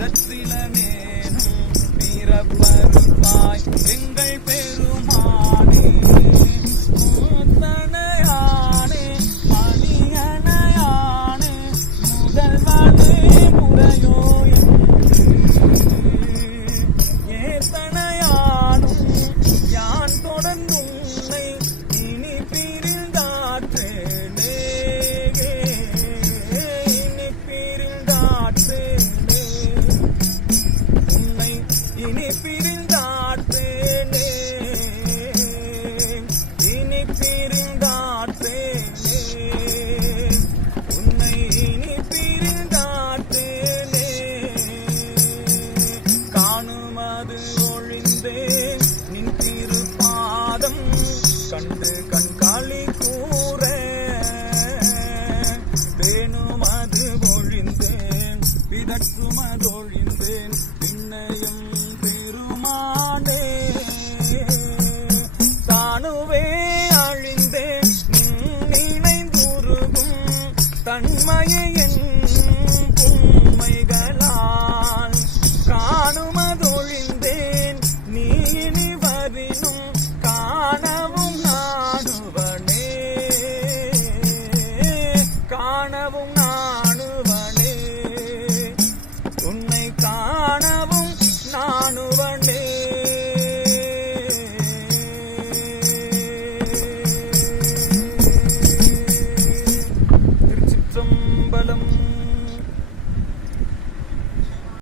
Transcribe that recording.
இதற்றிலமேனும் பிறப்பருப்பாய் எங்கள் பெருமானே மூத்தனையானே மணியனையானே முதல்வனே முறையோ ஏத்தனையானும் யான் தொடர்ந்துன்னை இனி பிரிந்தாற்றேனே இனி பிரிந்தாற்றேனே உன்னை இனி பிரிந்தாற்றேனே இனி பிரிந்தாற்றேனே உன்னை இனி பிரிந்தாற்றேனே காணுமது ஒழிந்தேன் நின் திருப்பாதம் கண்டு கண்காளி கூற பேணுமது ஒழிந்தேன் பிதற்றுமதொழிந்தேன் பின்னையும் பெருமானே தானுவே அழிந்தேன் நினைந்துருகும் தன்மையை